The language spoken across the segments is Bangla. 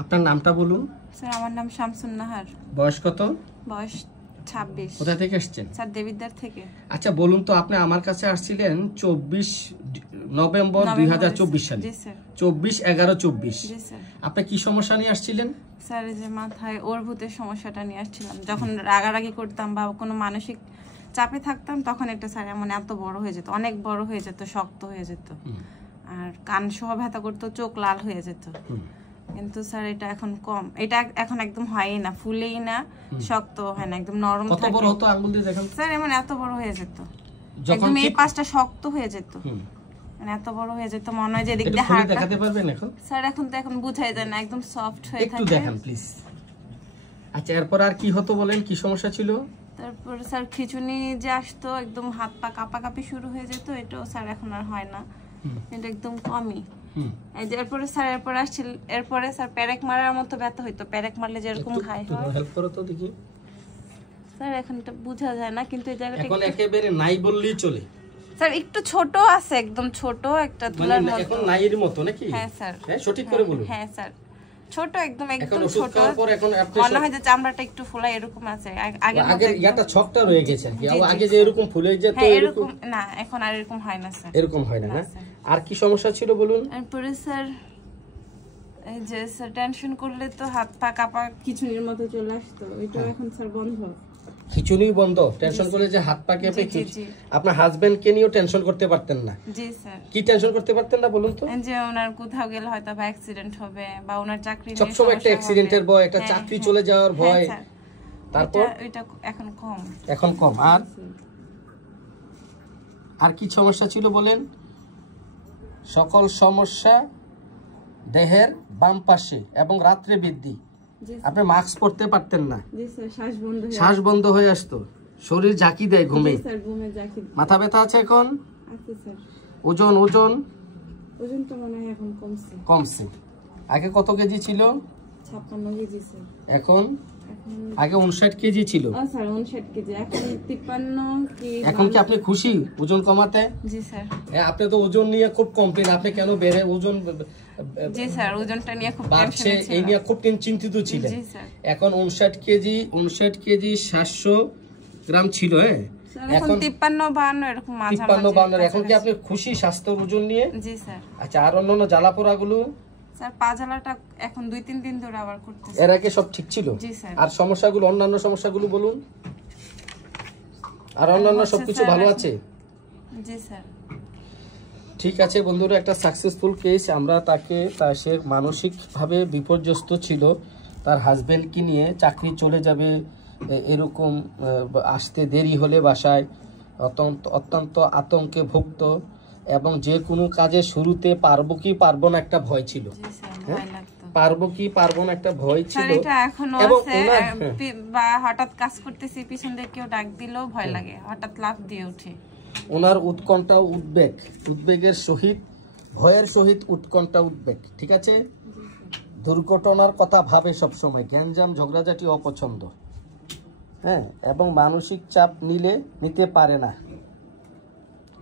আপনার নামটা বলুন। স্যার আমার নাম শামসুন নাহার। বয়স কত? বয়স 26। কোথা থেকে এসেছেন? স্যার দেবিদ্বার থেকে। আচ্ছা বলুন তো, আপনি আমার কাছে আসছিলেন 24 নভেম্বর 2024 সালে। জি স্যার। 24/11/24। জি স্যার। আপনি কি সমস্যা নিয়ে আসছিলেন? স্যার এই যে মাথায় ওরভূতের সমস্যাটা নিয়ে আসছিলাম, যখন রাগারাগি করতাম বা কোনো মানসিক চাপে থাকতাম তখন একটা স্যার এমন এত বড় হয়ে যেত, অনেক বড় হয়ে যেত, শক্ত হয়ে যেত, আর কান সহ ব্যথা করতো, চোখ লাল হয়ে যেত। কিন্তু স্যার এটা এখন কম, এটা এখন একদম হয়ই না, ফুলেই না, শক্ত হয় না, একদম নরম থাকে। কত বড় হতো আঙ্গুল দিয়ে দেখেন স্যার এমন এত বড় হয়ে যেত, একদম এই পাশটা শক্ত হয়ে যেত, মানে এত বড় হয়ে যেত, মনে হয় যে এদিক দিয়ে হাড় দেখাতে পারবেন এখন? স্যার এখন তো এখন বুঝাই যায় না, একদম সফট হয়ে থাকে। একটু দেখান প্লিজ। আচ্ছা এরপর আর কি হতো বলেন, কি সমস্যা ছিল? তারপর স্যার খিঁচুনি যে আসতো, একদম হাত পা কাঁপাকাঁপি শুরু হয়ে যেত, এটাও স্যার এখন আর হয় না, এটা একদম কমই। এরপরে স্যার এরপরে স্যার প্যারেক মারার মতো ব্যথা হইতো, প্যারেক মারলে যেরকম ঘাই হয়। হেল্প করো তো দেখি। স্যার এখন এটা বোঝা যায় না, কিন্তু এই জায়গাটা এখন একেবারে নাই বললেই চলে। স্যার একটু ছোট আছে, একদম ছোট একটা তুলার মতো। এখন নাইয়ের মতো নাকি? হ্যাঁ স্যার। হ্যাঁ সঠিক করে বলুন। হ্যাঁ স্যার, ছোট একদম ছোট। এখন আপনি মনে হয় যে চামড়াটা একটু ফুলা এরকম আছে, আগে ইয়াটা ছকটা রয়ে গেছে কি? আগে যে এরকম ফুলে যেত এরকম না, এখন আর এরকম হয় না স্যার। এরকম হয় না। আর কি সমস্যা ছিল বলুন? এরপরে স্যার এই যে স্যার টেনশন করলে তো হাত পা কাঁপা খিঁচুনির মতো চলে আসতো, ওইটা এখন স্যার বন্ধ। খিঁচুনি বন্ধ? টেনশন করলে যে হাত পা কেঁপে? আপনার হাজবেন্ড কে নিয়েও টেনশন করতে পারতেন না? জি স্যার। কি টেনশন করতে পারতেন না বলুন তো? যে ওনার কোথাও গেলে হয়তো বা অ্যাক্সিডেন্ট হবে, বা ওনার চাকরি নিয়ে সবসময় একটা অ্যাক্সিডেন্টের ভয়, একটা চাকরি চলে যাওয়ার ভয়। তারপর এটা এখন কম। এখন কম। আর কি সমস্যা ছিল বলেন? সকল সমস্যা দেহের বাম পাশে এবং রাত্রে বৃদ্ধি। আপনি মাস্ক পরতে পারতেন না, শ্বাস বন্ধ হয়ে আসতো, শরীর ঝাঁকি দেয় ঘুমে, মাথা ব্যথা আছে এখন? ওজন তো মনে হয় এখন কমছে। আগে কত কেজি ছিল? 56 কেজি স্যার। এখন আগে 59 কেজি ছিল। স্যার 59 কেজি, এখন 53 কেজি। এখন কি আপনি খুশি ওজন কমাতে? জি স্যার। আপনি তো ওজন নিয়ে খুব কমপ্লেন, আপনি কেন বেড়ে ওজন? জি স্যার, ওজনটা নিয়ে খুব টেনশনে ছিলাম, এই নিয়ে খুব চিন্তিত ছিলেন। জি স্যার। এখন 59 কেজি 700 গ্রাম ছিল। এখন 53-52 এরকম মাঝামাঝি। 53-52। এখন কি আপনি খুশি স্বাস্থ্য ওজন নিয়ে? জি স্যার। আচ্ছা আর অন্যান্য জ্বালাপোড়া গুলো? স্যার পা জ্বালাটা এখন 2-3 দিন ধরে আবার করতেছে। এর আগে সব ঠিক ছিল? জি স্যার। আর সমস্যাগুলো, অন্যান্য সমস্যাগুলো বলুন। আর অন্যান্য সবকিছু ভালো আছে? জি স্যার। ঠিক আছে বন্ধুরা, একটা সাকসেসফুল কেস। আমরা সে মানসিকভাবে বিপর্যস্ত ছিল, তার হাজবেন্ডকে নিয়ে চাকরি চলে যাবে এরকম, আসতে দেরি হলে বাসায় অত্যন্ত আতঙ্কে ভুগত, এবং যে কোনো কাজে শুরুতে পারবো কি পারবো না একটা ভয় ছিল। পারবো কি পারবো না একটা ভয় ছিল। এবং বা হঠাৎ কাজ করতেছি, পিছন থেকে কেউ ডাক দিলেও ভয় লাগে, হঠাৎ লাফ দিয়ে উঠে। ওনার উৎকণ্ঠা, উদ্বেগের সহিত, ভয়ের সহিত উৎকণ্ঠা, উদ্বেগ। ঠিক আছে। দুর্ঘটনার কথা ভাবে সবসময়, গ্যাঞ্জাম ঝগড়াঝাটি অপছন্দ, এবং মানসিক চাপ নিতে পারে না,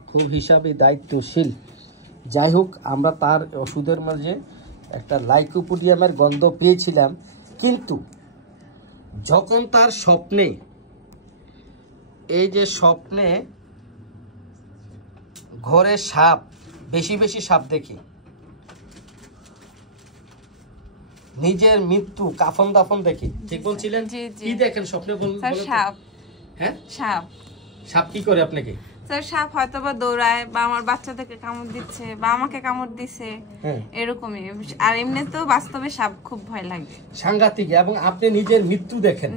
খুব হিসাবে দায়িত্বশীল। যাই হোক, আমরা তার ওষুধের মাঝে একটা লাইকোপোডিয়ামের গন্ধ পেয়েছিলাম, কিন্তু যখন তার স্বপ্নে, এই যে স্বপ্নে ঘরে সাপ, বেশি সাপ দেখি, নিজের মৃত্যু, কাফন দাফন দেখি। ঠিক বলছিলেন? কি দেখেন স্বপ্নে? সাপ। হ্যাঁ সাপ কি করে আপনাকে? স্যার সাপ হয়তো বা দৌড়ায়, বা আমার বাচ্চাদেরকে কামড় দিচ্ছে, বা আমাকে কামড় দিচ্ছে, এরকমই। আর এমনিতেও বাস্তবে সাপ খুব ভয় লাগে, সাংঘাতিক। এবং আপনি নিজের মৃত্যু দেখেন,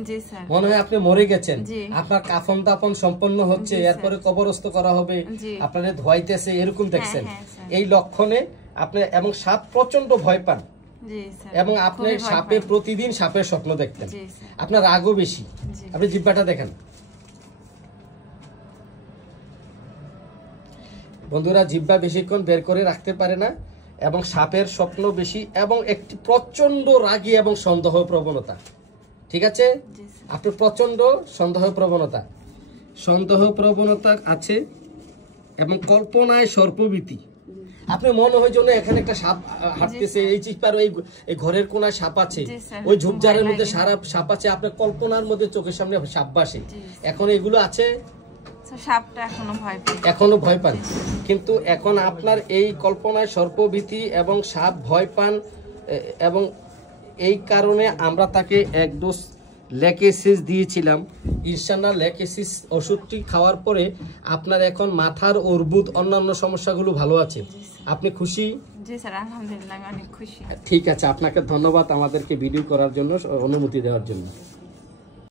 মনে হয় আপনি মরে গেছেন, আপনার কাফন দাফন সম্পন্ন হচ্ছে, এরপরে কবরস্থ করা হবে, আপনাদের ধোয়াইতেছে, এরকম দেখছেন। এই লক্ষণে আপনি, এবং সাপ প্রচন্ড ভয় পান, এবং আপনি প্রতিদিন সাপের স্বপ্ন দেখতেন, আপনার রাগও বেশি। আপনি জিহ্বাটা দেখেন বন্ধুরা, জিহ্বা বেশিক্ষণ বের করে রাখতে পারে না, এবং সাপের স্বপ্ন বেশি, এবং একটি প্রচন্ড রাগী এবং সন্দেহ প্রবণতা। ঠিক আছে, আপনার প্রচন্ড সন্দেহ প্রবণতা আছে, এবং কল্পনায় সর্পভীতি, আপনি মনে হয় যেন এখানে একটা সাপ হাঁটতেছে, এই চিপার এই ঘরের কোনায় সাপ আছে, ওই ঝোপঝাড়ের মধ্যে সাপ আছে, আপনার কল্পনার মধ্যে চোখের সামনে সাপ বাসে। এখন এগুলো আছে, সাপটা এখনো ভয় পান, কিন্তু এখন আপনার এই কল্পনায় সর্পভীতি এবং সাপ ভয় পান, এবং এই কারণে আমরা তাকে এক ডোজ ল্যাকেসিস দিয়েছিলাম। ইনশাআল্লাহ ল্যাকেসিস ওষুধটি খাওয়ার পরে আপনার এখন মাথার অর্বুদ অন্যান্য সমস্যাগুলো ভালো আছে। আপনি খুশি? জি স্যার, আলহামদুলিল্লাহ আমি অনেক খুশি। ঠিক আছে, আপনাকে ধন্যবাদ আমাদেরকে ভিডিও করার জন্য, অনুমতি দেওয়ার জন্য।